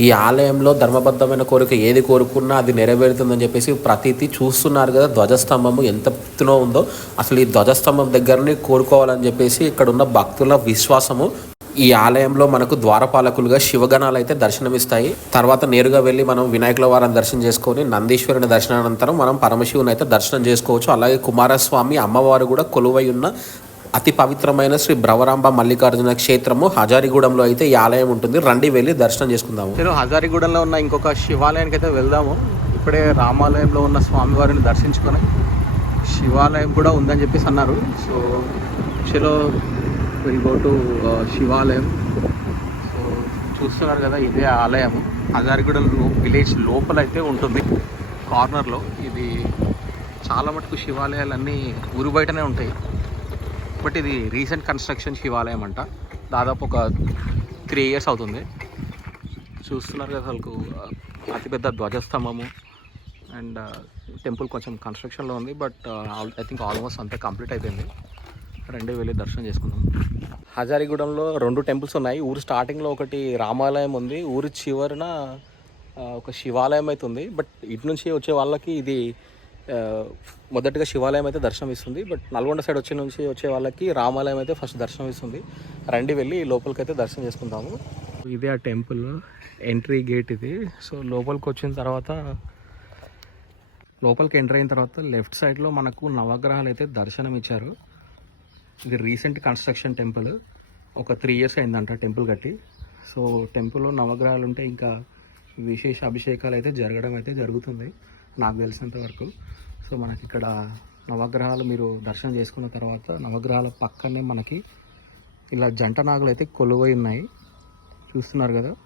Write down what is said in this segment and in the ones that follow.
ఈ ఆలయంలో ధర్మబద్ధమైన కోరిక ఏది కోరుకున్నా అది నెరవేరుతుందని చెప్పేసి ప్రతీతి చూస్తున్నారు కదా. ధ్వజస్తంభము ఎంత ఎత్తునో ఉందో అసలు ఈ ధ్వజస్తంభం దగ్గరనే కోరుకోవాలని చెప్పేసి ఇక్కడ ఉన్న భక్తుల విశ్వాసము. ఈ ఆలయంలో మనకు ద్వారపాలకులుగా శివగణాలు అయితే దర్శనమిస్తాయి. తర్వాత నేరుగా వెళ్ళి మనం వినాయకుల వారిని దర్శనం చేసుకొని నందీశ్వరుని దర్శనానంతరం మనం పరమశివుని అయితే దర్శనం చేసుకోవచ్చు. అలాగే కుమారస్వామి అమ్మవారు కూడా కొలువై ఉన్న అతి పవిత్రమైన శ్రీ భ్రవరాంబ మల్లికార్జున క్షేత్రము హజారిగూడెంలో అయితే ఈ ఆలయం ఉంటుంది. రండి వెళ్ళి దర్శనం చేసుకుందాము. నేను హజారిగూడెంలో ఉన్న ఇంకొక శివాలయానికి అయితే వెళ్దాము. ఇప్పుడే రామాలయంలో ఉన్న స్వామివారిని దర్శించుకొని శివాలయం కూడా ఉందని చెప్పేసి అన్నారు. సో చలో విల్ గో టు శివాలయం. సో చూస్తున్నారు కదా ఇదే ఆలయం హజారిగూడెం విలేజ్ లోపల అయితే ఉంటుంది కార్నర్లో ఇది చాలా మటుకు శివాలయాలన్నీ ఊరు బయటనే ఉంటాయి. బట్ ఇది రీసెంట్ కన్స్ట్రక్షన్ శివాలయం అంట దాదాపు ఒక త్రీ ఇయర్స్ అవుతుంది. చూస్తున్నారు కదా అసలు అతిపెద్ద ధ్వజస్తంభము. అండ్ టెంపుల్ కొంచెం కన్స్ట్రక్షన్లో ఉంది బట్ ఐ థింక్ ఆల్మోస్ట్ అంతా కంప్లీట్ అయిపోయింది. రెండే వెళ్ళి దర్శనం చేసుకుందాం. హజారీగూడెంలో రెండు టెంపుల్స్ ఉన్నాయి. ఊరు స్టార్టింగ్లో ఒకటి రామాలయం ఉంది ఊరి చివరన ఒక శివాలయం అయితే ఉంది బట్ ఇటు నుంచి వచ్చే వాళ్ళకి ఇది మొదటగా శివాలయం అయితే దర్శనం ఇస్తుంది బట్ నల్గొండ సైడ్ వచ్చే నుంచి వచ్చే వాళ్ళకి రామాలయం అయితే ఫస్ట్ దర్శనం ఇస్తుంది. రండి వెళ్ళి లోపలికి అయితే దర్శనం చేసుకుందాము. ఇదే ఆ టెంపుల్ ఎంట్రీ గేట్ ఇది. సో లోపలికి వచ్చిన తర్వాత లోపలికి ఎంటర్ అయిన తర్వాత లెఫ్ట్ సైడ్లో మనకు నవగ్రహాలు అయితే దర్శనం ఇచ్చారు. ఇది రీసెంట్ కన్స్ట్రక్షన్ టెంపుల్. ఒక త్రీ ఇయర్స్ అయిందంట టెంపుల్ కట్టి. సో టెంపుల్లో నవగ్రహాలు ఉంటే ఇంకా విశేష అభిషేకాలు అయితే జరగడం అయితే జరుగుతుంది. నాకు తెలిసినంత వరకు. సో మనకి ఇక్కడ నవగ్రహాలు మీరు దర్శనం చేసుకున్న తర్వాత నవగ్రహాల పక్కనే మనకి ఇలా జంట నాగులు అయితే కొలువై ఉన్నాయి. చూస్తున్నారు కదా?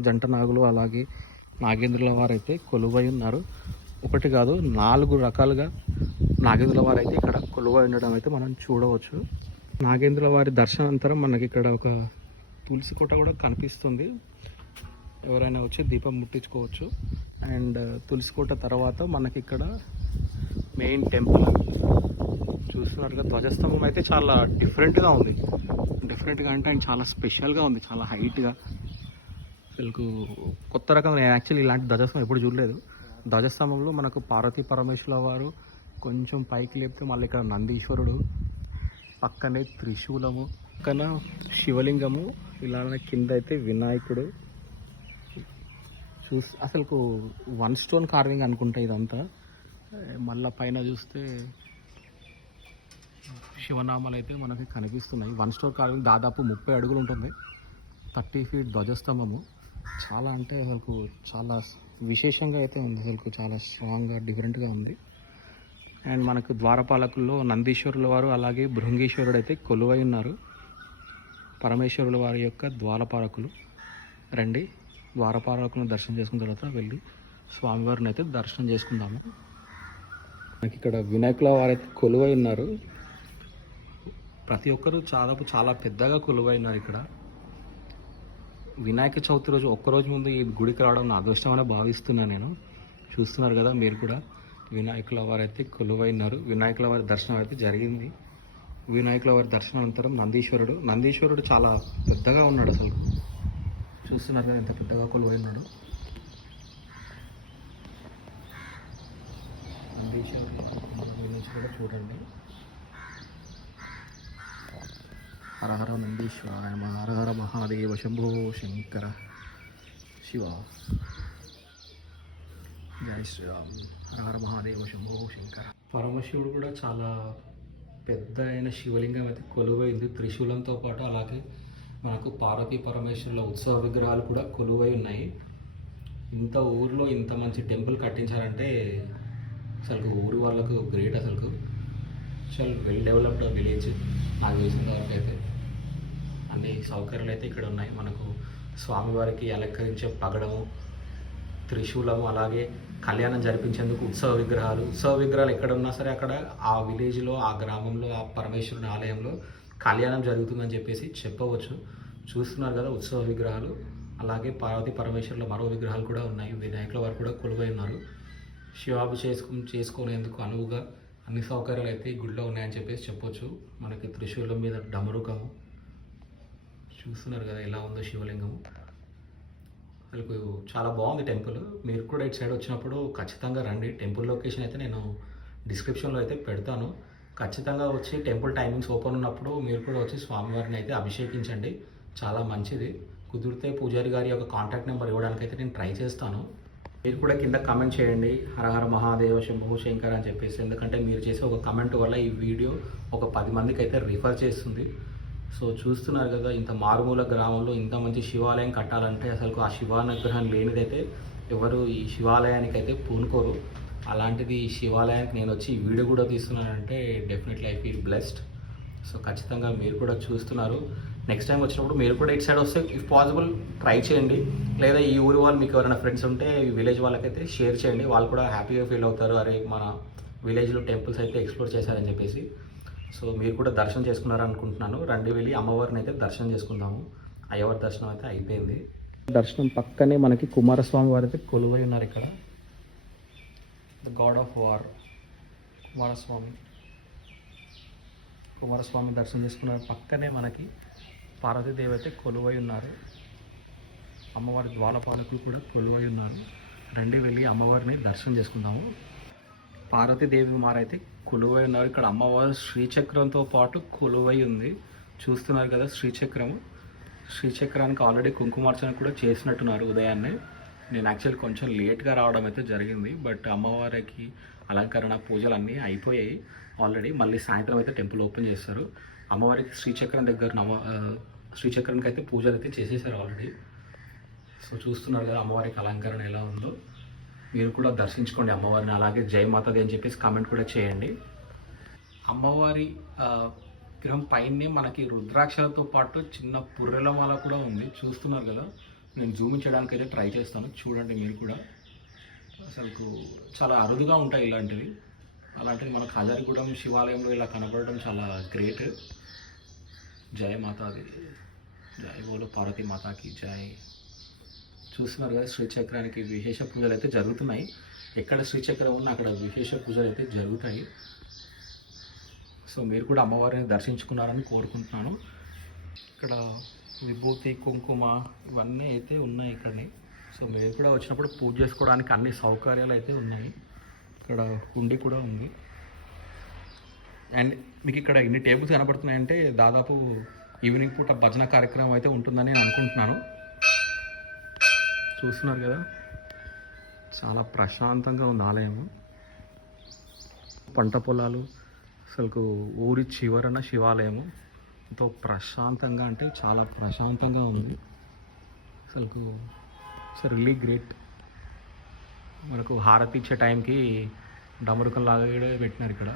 జంట నాగులు అలాగే నాగేంద్రుల వారు అయితే కొలువై ఉన్నారు. ఒకటి కాదు నాలుగు రకాలుగా నాగేంద్రుల వారు అయితే ఇక్కడ కొలువై ఉండడం అయితే మనం చూడవచ్చు. నాగేంద్రుల వారి దర్శనానంతరం మనకి ఇక్కడ ఒక తులసి కోట కూడా కనిపిస్తుంది. ఎవరైనా వచ్చి దీపం ముట్టించుకోవచ్చు. అండ్ తులసికోట తర్వాత మనకి ఇక్కడ మెయిన్ టెంపుల్. చూస్తున్నారు ధ్వజస్తంభం అయితే చాలా డిఫరెంట్గా ఉంది. డిఫరెంట్గా అంటే అండ్ చాలా స్పెషల్గా ఉంది చాలా హైట్గా. అసలు కొత్త రకం నేను యాక్చువల్లీ ఇలాంటి ధ్వజస్తంభం ఎప్పుడు చూడలేదు. ధ్వజస్తంభంలో మనకు పార్వతీ పరమేశ్వర వారు కొంచెం పైకి లేపితే మళ్ళీ ఇక్కడ నందీశ్వరుడు పక్కనే త్రిశూలము పక్కన శివలింగము ఇలానే కింద అయితే వినాయకుడు చూసి అసలు వన్ స్టోన్ కార్వింగ్ అనుకుంటా ఇదంతా. మళ్ళా పైన చూస్తే శివనామాలు అయితే మనకి కనిపిస్తున్నాయి. వన్ స్టోన్ కార్వింగ్ దాదాపు ముప్పై అడుగులు ఉంటుంది. థర్టీ ఫీట్ ధ్వజస్తంభము. చాలా అంటే అసలు చాలా విశేషంగా అయితే ఉంది. అసలు చాలా స్ట్రాంగ్గా డిఫరెంట్గా ఉంది. అండ్ మనకు ద్వారపాలకుల్లో నందీశ్వరుల వారు అలాగే బృహంగీశ్వరుడు అయితే కొలువై ఉన్నారు. పరమేశ్వరుల వారి యొక్క ద్వారపాలకులు. రండి. ద్వారపాలకులను దర్శనం చేసుకున్న తర్వాత వెళ్ళి స్వామివారిని అయితే దర్శనం చేసుకుందాము. మనకి ఇక్కడ వినాయకుల వారు అయితే కొలువై ఉన్నారు. ప్రతి ఒక్కరూ చాలా చాలా పెద్దగా కొలువై ఉన్నారు ఇక్కడ. వినాయక చవితి రోజు ఒక్కరోజు ముందు ఈ గుడికి రావడం నా అదృష్టమని భావిస్తున్నాను నేను. చూస్తున్నారు కదా మీరు కూడా. వినాయకుల వారు అయితే కొలువైనారు వినాయకుల వారి దర్శనం అయితే జరిగింది. వినాయకుల వారి దర్శనం అనంతరం నందీశ్వరుడు నందీశ్వరుడు చాలా పెద్దగా ఉన్నాడు అసలు. చూస్తున్నారు కదా ఎంత పెద్దగా కొలువైనాడు నుంచి కూడా చూడండి. హరహర నందీశ్వరాయ హరహర మహాదేవ శంభో శంకర శివ. జై శ్రీరామ్. హరహర మహాదేవ శంభో శంకర. పరమశివుడు కూడా చాలా పెద్ద అయిన శివలింగం అయితే కొలువైంది. త్రిశూలంతో పాటు అలాగే మనకు పార్వతీ పరమేశ్వరుల ఉత్సవ విగ్రహాలు కూడా కొలువై ఉన్నాయి. ఇంత ఊర్లో ఇంత మంచి టెంపుల్ కట్టించారంటే అసలు ఊరు వాళ్ళకు గ్రేట్ అసలు అసలు వెల్ డెవలప్డ్ విలేజ్ నాకు తెలిసిన వరకు అయితే. అన్ని సౌకర్యాలు అయితే ఇక్కడ ఉన్నాయి. మనకు స్వామివారికి అలంకరించే పగడము త్రిశూలము అలాగే కళ్యాణం జరిపించేందుకు ఉత్సవ విగ్రహాలు. ఉత్సవ విగ్రహాలు ఎక్కడ ఉన్నా సరే అక్కడ ఆ విలేజ్లో ఆ గ్రామంలో ఆ పరమేశ్వరుని ఆలయంలో కళ్యాణం జరుగుతుందని చెప్పేసి చెప్పవచ్చు. చూస్తున్నారు కదా ఉత్సవ విగ్రహాలు. అలాగే పార్వతి పరమేశ్వరుల మరో విగ్రహాలు కూడా ఉన్నాయి. వినాయకుల వారు కూడా కొలువై ఉన్నారు. శివాభిషేకం చేసుకునేందుకు అనువుగా అన్ని సౌకర్యాలు అయితే ఈ గుడిలో ఉన్నాయని చెప్పేసి చెప్పొచ్చు. మనకి త్రిశూలం మీద డమరుకము. చూస్తున్నారు కదా ఎలా ఉందో శివలింగము. అసలు చాలా బాగుంది టెంపుల్. మీరు కూడా ఇటు సైడ్ వచ్చినప్పుడు ఖచ్చితంగా రండి. టెంపుల్ లొకేషన్ అయితే నేను డిస్క్రిప్షన్లో అయితే పెడతాను. ఖచ్చితంగా వచ్చి టెంపుల్ టైమింగ్స్ ఓపెన్ ఉన్నప్పుడు మీరు కూడా వచ్చి స్వామివారిని అయితే అభిషేకించండి. చాలా మంచిది. కుదిరితే పూజారి గారి యొక్క కాంటాక్ట్ నెంబర్ ఇవ్వడానికి అయితే నేను ట్రై చేస్తాను. మీరు కూడా కింద కమెంట్ చేయండి. హర హర మహాదేవ శంభు శంకర్ అని చెప్పేసి. ఎందుకంటే మీరు చేసే ఒక కమెంట్ వల్ల ఈ వీడియో ఒక పది మందికి అయితే రిఫర్ చేస్తుంది. సో చూస్తున్నారు కదా ఇంత మారుమూల గ్రామంలో ఇంత మంచి శివాలయం కట్టాలంటే అసలు ఆ శివానుగ్రహం లేనిదైతే ఎవరు ఈ శివాలయానికి అయితే పూనుకోరు. అలాంటిది శివాలయానికి నేను వచ్చి ఈ వీడియో కూడా తీస్తున్నానంటే definitely I feel blessed so ఖచ్చితంగా మీరు కూడా చూస్తున్నారు. నెక్స్ట్ టైం వచ్చినప్పుడు మీరు కూడా ఇటు సైడ్ వస్తే ఇఫ్ పాసిబుల్ ట్రై చేయండి. లేదా ఈ ఊరి వాళ్ళు మీకు ఎవరైనా ఫ్రెండ్స్ ఉంటే ఈ విలేజ్ వాళ్ళకైతే షేర్ చేయండి. వాళ్ళు కూడా హ్యాపీగా ఫీల్ అవుతారు. అరే మన విలేజ్లో టెంపుల్స్ అయితే ఎక్స్ప్లోర్ చేశారని చెప్పేసి. సో మీరు కూడా దర్శనం చేసుకున్నారు అనుకుంటున్నాను. రండి వెళ్ళి అమ్మవారిని అయితే దర్శనం చేసుకుందాము. అయ్యవారి దర్శనం అయితే అయిపోయింది. దర్శనం పక్కనే మనకి కుమారస్వామి వారు అయితే కొలువై ఉన్నారు ఇక్కడ. The god of war Kumaraswamy. Kumaraswamy దర్శనం చేసుకున్న పక్కనే మనకి పార్వతీదేవి అయితే కొలువై ఉన్నారు. అమ్మవారి ద్వారపాలకులు కూడా కొలువై ఉన్నారు. రండి వెళ్ళి అమ్మవారిని దర్శనం చేసుకుందాము. పార్వతీదేవి మారైతే కొలువై ఉన్నారు. ఇక్కడ అమ్మవారు శ్రీచక్రంతో పాటు కొలువై ఉంది. చూస్తున్నారు కదా శ్రీచక్రము. శ్రీచక్రానికి ఆల్రెడీ కుంకుమార్చన కూడా చేసినట్టున్నారు ఉదయాన్నే. నేను యాక్చువల్ కొంచెం లేట్గా రావడం అయితే జరిగింది బట్ అమ్మవారికి అలంకరణ పూజలు అన్నీ అయిపోయాయి. ఆల్రెడీ మళ్ళీ సాయంత్రం అయితే టెంపుల్ ఓపెన్ చేస్తారు. అమ్మవారికి శ్రీచక్రం దగ్గర నవ శ్రీచక్రానికి అయితే పూజలు అయితే చేసేసారు ఆల్రెడీ సో చూస్తున్నారు కదా అమ్మవారికి అలంకరణ ఎలా ఉందో. మీరు కూడా దర్శించుకోండి అమ్మవారిని అలాగే జై మాతది అని చెప్పేసి కామెంట్ కూడా చేయండి. అమ్మవారి విగ్రహం పైనే మనకి రుద్రాక్షలతో పాటు చిన్న పుర్రెల మాల కూడా ఉంది. చూస్తున్నారు కదా? నేను జూమించడానికి అయితే ట్రై చేస్తాను. చూడండి మీరు కూడా. అసలు చాలా అరుదుగా ఉంటాయి ఇలాంటివి. అలాంటిది మనకు హజారిగూడెం శివాలయంలో ఇలా కనపడడం చాలా గ్రేట్ జయ మాతాది. జయ బోలో పార్వతీ మాతాకి జై. చూస్తున్నారు కదా శ్రీచక్రానికి విశేష పూజలు అయితే జరుగుతున్నాయి. ఎక్కడ శ్రీచక్రం ఉన్నా అక్కడ విశేష పూజలు అయితే జరుగుతాయి. సో మీరు కూడా అమ్మవారిని దర్శించుకున్నారని కోరుకుంటున్నాను. ఇక్కడ విభూతి కుంకుమ ఇవన్నీ అయితే ఉన్నాయి ఇక్కడని సో మీరు కూడా వచ్చినప్పుడు పూజ చేసుకోవడానికి అన్ని సౌకర్యాలు అయితే ఉన్నాయి. ఇక్కడ హుండీ కూడా ఉంది. అండ్ మీకు ఇక్కడ ఎన్ని టేబుల్స్ కనబడుతున్నాయంటే దాదాపు ఈవినింగ్ పూట భజన కార్యక్రమం అయితే ఉంటుందని నేను అనుకుంటున్నాను. చూస్తున్నారు కదా? చాలా ప్రశాంతంగా ఉంది ఆలయము పంట పొలాలు అసలు ఊరి చివరన శివాలయము. ఎంతో ప్రశాంతంగా అంటే చాలా ప్రశాంతంగా ఉంది. అసలు ఇట్స్ రిలీ గ్రేట్ మనకు హారతి ఇచ్చే టైంకి డమరుకం లాగా కూడా పెట్టినారు ఇక్కడ.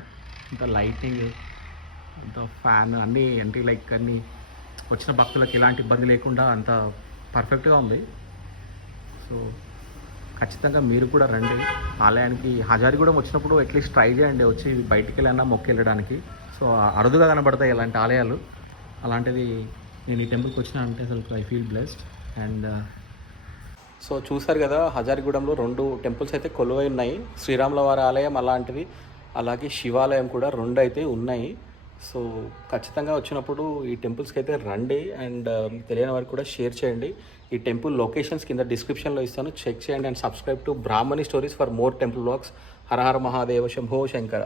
ఇంత లైటింగ్ అంత ఫ్యాన్ అన్నీ అంటే లైక్ అన్నీ వచ్చిన భక్తులకు ఎలాంటి ఇబ్బంది లేకుండా అంత పర్ఫెక్ట్గా ఉంది. సో ఖచ్చితంగా మీరు కూడా రండి. ఆలయానికి హజారిగూడెం వచ్చినప్పుడు అట్లీస్ట్ ట్రై చేయండి. వచ్చి బయటికి వెళ్ళినా మొక్కి వెళ్ళడానికి. సో అరుదుగా కనబడతాయి ఇలాంటి ఆలయాలు. అలాంటిది నేను ఈ టెంపుల్కి వచ్చినా అంటే అసలు I feel blessed and so చూసారు కదా హజారిగూడెంలో రెండు టెంపుల్స్ అయితే కొలువై ఉన్నాయి. శ్రీరాముల వారి ఆలయం అలాంటివి అలాగే శివాలయం కూడా రెండు అయితే ఉన్నాయి. సో ఖచ్చితంగా వచ్చినప్పుడు ఈ టెంపుల్స్కి అయితే రండి అండ్ uh, తెలియని వారికి కూడా షేర్ చేయండి. ఈ టెంపుల్ లొకేషన్స్ కింద డిస్క్రిప్షన్లో ఇస్తాను. చెక్ చేయండి and subscribe to Brahmani stories for more temple blogs Hara Hara Mahadeva Shambho Shankara.